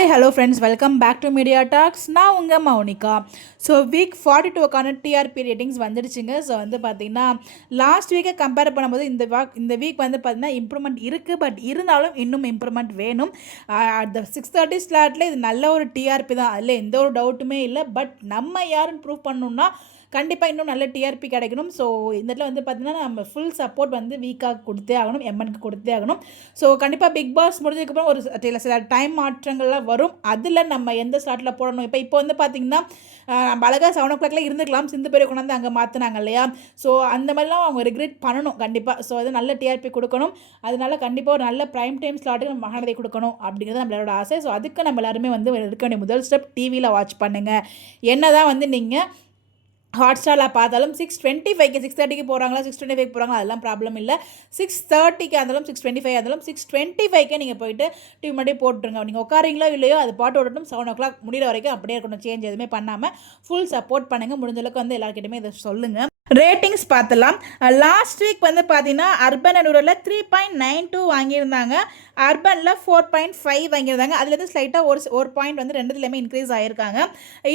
Hi hello friends, welcome back to media talks. நான் உங்கள் Mounika. So week 42க்கான TRP ratings வந்துடுச்சுங்க. ஸோ வந்து பார்த்திங்கன்னா லாஸ்ட் வீக்கை கம்பேர் பண்ணும்போது இந்த வீக் வந்து பார்த்திங்கன்னா இம்ப்ரூவ்மெண்ட் இருக்குது. பட் இருந்தாலும் இன்னும் இம்ப்ரூவ்மெண்ட் வேணும். அந்த 6:30 ஸ்லாட்டில் இது நல்ல ஒரு டிஆர்பி தான், அதில் எந்த ஒரு டவுட்டுமே இல்லை. பட் நம்ம யாருன்னு ப்ரூவ் பண்ணணுன்னா கண்டிப்பாக இன்னும் நல்ல டிஆர்பி கிடைக்கணும். ஸோ இந்த இடத்துல வந்து பார்த்திங்கன்னா நம்ம ஃபுல் சப்போர்ட் வந்து வீக்காக கொடுத்தே ஆகணும், எம்எனுக்கு கொடுத்தே ஆகணும். ஸோ கண்டிப்பாக பிக் பாஸ் முடிஞ்சதுக்கப்புறம் ஒரு சில டைம் மாற்றங்கள்லாம் வரும். அதில் நம்ம எந்த ஸ்லாட்டில் போடணும். இப்போ வந்து பார்த்திங்கன்னா நம்ம அழகாக 7 o'clockல இருந்துக்கலாம், சிந்து பேரை கொண்டாந்து அங்கே மாற்றினாங்க இல்லையா. ஸோ அந்த மாதிரிலாம் அவங்க ரிக்ரெட் பண்ணணும் கண்டிப்பாக. ஸோ அது நல்ல டிஆர்பி கொடுக்கணும். அதனால கண்டிப்பாக ஒரு நல்ல ப்ரைம் டைம் ஸ்லாட்டுக்கு நம்ம மகாநதி கொடுக்கணும் அப்படிங்கிறது நம்மளோட ஆசை. ஸோ அதுக்கு நம்ம எல்லாருமே வந்து இருக்க வேண்டிய முதல் ஸ்டெப் டிவியில் வாட்ச் பண்ணுங்கள். என்ன தான் வந்து நீங்கள் ஹாட்ஸ்டாரில் பார்த்தாலும் 6:25க்கு 6:30க்கு போகிறாங்களா 6:25க்கு போகிறாங்களா அதெல்லாம் ப்ராப்ளம் இல்லை. 6:30க்கு இருந்தாலும் 6:25 இருந்தாலும் 6:25க்கே நீங்கள் போயிட்டு டிவி மட்டும் போட்டுருங்க. நீங்கள் உட்காரிங்களோ இல்லையோ அது பாட்டு ஓடட்டும். 7 o'clock முடிகிற வரைக்கும் அப்படியே இருக்கணும், சேஞ்ச் எதுவுமே பண்ணாமல் ஃபுல் சப்போர்ட் பண்ணுங்கள். முடிஞ்சளவுக்கு வந்து எல்லாருக்கிட்டையுமே இதை சொல்லுங்கள். ரேட்டிங்ஸ் பார்த்துலாம். லாஸ்ட் வீக் வந்து பார்த்தீங்கன்னா அர்பன் அண்ட் ரூரலில் 3.92 வாங்கியிருந்தாங்க, அர்பனில் 4.5 வாங்கியிருந்தாங்க. அதுலேருந்து ஸ்லைட்டாக ஒரு பாயிண்ட் வந்து ரெண்டுத்துலேயுமே இன்க்ரீஸ் ஆகியிருக்காங்க.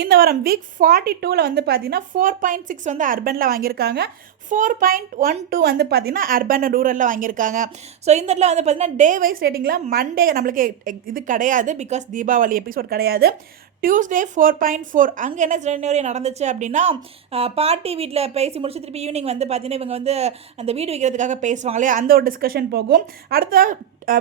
இந்த வாரம் வீக் 42ல் வந்து பார்த்தீங்கன்னா 4.6 வந்து அர்பனில் வாங்கியிருக்காங்க, 4.12 வந்து பார்த்தீங்கன்னா அர்பன் அண்ட் ரூரலில் வாங்கியிருக்காங்க. ஸோ இந்த இடத்துல வந்து பார்த்தீங்கன்னா டே வைஸ் ரேட்டிங்கில் மண்டே நம்மளுக்கு இது கிடையாது, பிகாஸ் தீபாவளி எபிசோட் கிடையாது. டியூஸ்டே 4.4. அங்கே என்ன ஜனவரி நடந்துச்சு அப்படின்னா பாட்டி வீட்டில் பேசி முடிச்சு திருப்பி ஈவினிங் வந்து பார்த்தீங்கன்னா இவங்க வந்து அந்த வீடு வைக்கிறதுக்காக பேசுவாங்களே அந்த ஒரு டிஸ்கஷன் போகும். அடுத்த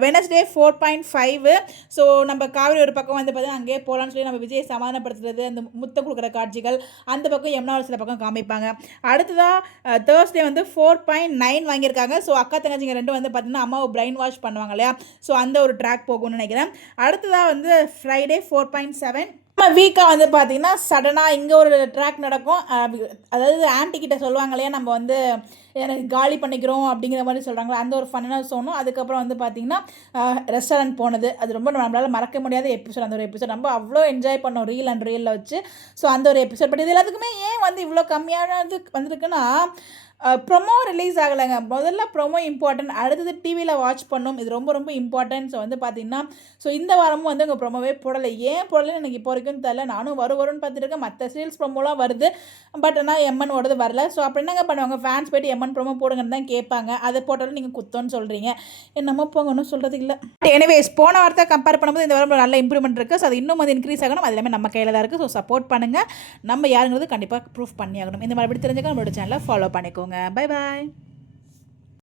வெனஸ்டே 4.5. ஸோ நம்ம காவிரி ஒரு பக்கம் வந்து பார்த்தீங்கன்னா அங்கேயே போகலான்னு சொல்லி நம்ம விஜய் சமாதானப்படுத்துறது, அந்த முத்தம் கொடுக்குற காட்சிகள் அந்த பக்கம் யமுனா சில பக்கம் காமிப்பாங்க. அடுத்ததாக தேர்ஸ்டே வந்து 4.9 வாங்கியிருக்காங்க. ஸோ அக்கா தங்கச்சிங்க ரெண்டும் வந்து பார்த்தீங்கன்னா அம்மாவை பிரெயின் வாஷ் பண்ணுவாங்க இல்லையா, ஸோ அந்த ஒரு ட்ராக் போகும்னு நினைக்கிறேன். அடுத்ததாக வந்து ஃப்ரைடே 4.7. நம்ம வீக்காக வந்து பார்த்திங்கன்னா சடனாக இங்கே ஒரு ட்ராக் நடக்கும். அதாவது ஆன்ட்டிக்கிட்ட சொல்லுவாங்க இல்லையா, நம்ம வந்து எனக்கு காலி பண்ணிக்கிறோம் அப்படிங்கிற மாதிரி சொல்கிறாங்களா, அந்த ஒரு ஃபன்னாக சொன்னோம். அதுக்கப்புறம் வந்து பார்த்திங்கன்னா ரெஸ்டாரண்ட் போனது, அது ரொம்ப நம்மளால் மறக்க முடியாத எபிசோட். அந்த ஒரு எபிசோட் நம்ம அவ்வளோ என்ஜாய் பண்ணோம் ரீல் அண்ட் ரீலில் வச்சு. ஸோ அந்த ஒரு எபிசோட். பட் இது எல்லாத்துக்குமே ஏன் வந்து இவ்வளோ கம்மியானது வந்திருக்குன்னா ப்ரொமோ ரிலீஸ் ஆகலைங்க. முதல்ல ப்ரொமோ இம்பார்ட்டன்ட், அடுத்தது டிவியில் வாட்ச் பண்ணணும், இது ரொம்ப ரொம்ப இம்பார்ட்டன்ட். ஸோ வந்து பார்த்திங்கன்னா இந்த வாரமும் வந்து உங்கள் ப்ரொமோவே போடலை. ஏன் போடலைன்னு எனக்கு இப்போ வரைக்கும் தெரியல. நானும் வரும்னு பார்த்துருக்கேன், மற்ற சீரியல்ஸ் ப்ரொமோலாம் வருது, பட் ஆனால் எம்என் ஓடது வரல. ஸோ அப்படி என்னங்க பண்ணுவாங்க, ஃபேன்ஸ் போய்ட்டு எம்என் ப்ரொமோ போடுங்கன்னு தான் கேட்பாங்க. அதை போட்டாலும் நீங்கள் குத்தோன்னு சொல்கிறீங்க, என்னமோ போங்கன்னு சொல்கிறது இல்லை. எனிவேஸ் போன வாரத்தை கம்பேர் பண்ணும்போது இந்த வாரம் நல்ல இம்ப்ரூவ்மெண்ட் இருக்குது. ஸோ அது இன்னும் வந்து இன்க்ரீஸ் ஆகணும், அது எல்லாமே நம்ம கையில் தான் இருக்குது. ஸோ சப்போர்ட் பண்ணுங்கள், நம்ம யாருங்கிறது கண்டிப்பாக ப்ரூஃப் பண்ணி ஆகணும். இந்த மாதிரி தெரிஞ்சுக்க நம்மளோட சேனலை ஃபாலோ பண்ணிக்கோங்க. Bye bye.